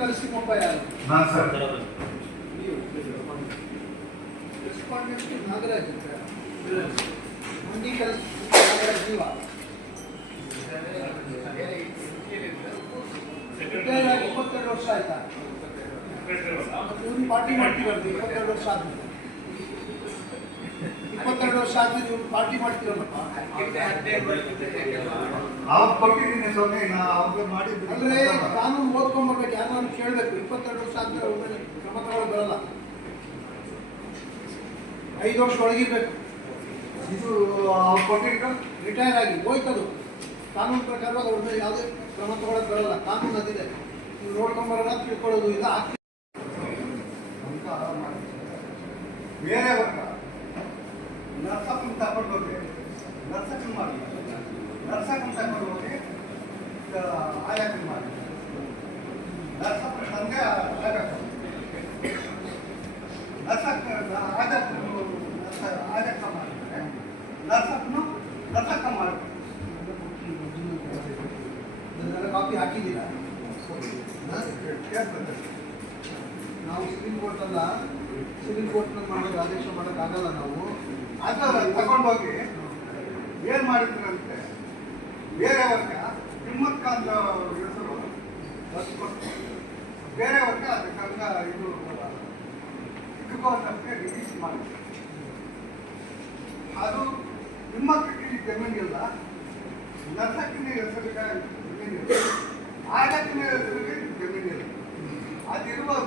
ನರಸಿಂಹಪ್ಪ ಯಾರು? ಹಾಂ sir. Respondent Nagaraj ಮಂಡಿ ಕೆಲಸ ನಾಗರಾಜ್ ಜೀವ ರಿಟೈರ್ ಆಗಿ 22 ವರ್ಷ ಆಯ್ತಾ? ಇವ್ನು ಪಾರ್ಟಿ ಮಾಡ್ತೀವಲ್ರಿ 22 ವರ್ಷ ಆದ್ಮೇಲೆ 22 ವರ್ಷ ಆದ್ಮೇಲೆ ಇವ್ನು ಪಾರ್ಟಿ ಮಾಡ್ತೀರಲ್ಲಪ್ಪ. ಅವ್ರು ಕೊಟ್ಟಿದ್ದೀನಿ ಸ್ವಾಮಿ, ಅವ್ರಿಗೆ ಮಾಡಿದ್ದು ಅಂದ್ರೆ ಕಾನೂನು ಓದ್ಕೊಂಡ್ಬರ್ಬೇಕು, ಯಾರು ಕೇಳಬೇಕು. 22 ವರ್ಷ ಆದ್ಮೇಲೆ ಅವ್ರ ಮೇಲೆ ಕ್ರಮ ತಗೊಳ್ಳೋದು ಬರಲ್ಲ. 5 ವರ್ಷ ಒಳಗಿರ್ಬೇಕು. ಇದು ಅವ್ರು ಕೊಟ್ಟಿದ್ದು ರಿಟೈರ್ ಆಗಿ ಹೋಯ್ತದು ಕಾನೂನು ಪ್ರಕಾರವಾಗಿ ಅವ್ರ ಮೇಲೆ ಯಾವುದೇ ಕ್ರಮ ತಗೊಳ್ಳೋದು ಬರಲ್ಲ. ಕಾನೂನು ಅದಿದೆ, ನೀವು ನೋಡ್ಕೊಂಬರೋಣ ತಿಳ್ಕೊಳ್ಳೋದು ಇಲ್ಲ. ಬೇರೆ ವರ್ಗ ನರ್ಸಪ್ಪನ ತಗೊಂಡು ಹೋಗಿ ನರ್ಸಕ್ಕನ ಮಾಡಿ ನರ್ಸಕ್ಕನ ತಗೊಂಡು ಹೋಗಿ ಆಯಾಕನ ಮಾಡಿ ನರ್ಸಪ್ಪನ ತಂದೆ ಆಯಾಕ ನರ್ಸಕ್ಕ ಆಯಾಕ ಮಾಡಿದ್ದಾರೆ. ನರ್ಸಕ್ಕನು ನರ್ಸಕ್ಕ ಮಾಡ್ತಾರೆ. ಕಾಪಿ ಹಾಕಿದ್ದೀರಾ? ನಾವು ಸಿವಿಲ್ ಕೋರ್ಟ್ ಅಲ್ಲ, ಸಿವಿಲ್ ಕೋರ್ಟ್ನಲ್ಲಿ ಮಾಡೋದು ಆದೇಶ ಮಾಡೋಕ್ಕಾಗಲ್ಲ ನಾವು. ಅದರ ತಗೊಂಡೋಗಿ ಏನು ಮಾಡಿದ್ರಂತೆ, ಬೇರೆ ವರ್ಗ ತಿಮ್ಮಕ್ಕ ಅಂತ ಹೆಸರು ಬರ್ಸ್ಕೊಟ್ಟು ಬೇರೆ ವರ್ಗ ಅದಕ್ಕಂಗ ಇದು ಇಟ್ಕೊಂಡಕ್ಕೆ ರಿಲೀಸ್ ಮಾಡಿ ಅದು ತಿಮ್ಮಕ್ಕಿ ಜಮೀನಿಲ್ಲ, ನರ್ಸಕ್ಕಿನ ಹೆಸರಿಗೆ ಜಮೀನಿಲ್ಲ, ಆಡಕ್ಕಿನ ಹೆಸರಿಗೆ ಜಮೀನಿಲ್ಲ. ಅದಿರುವಾಗ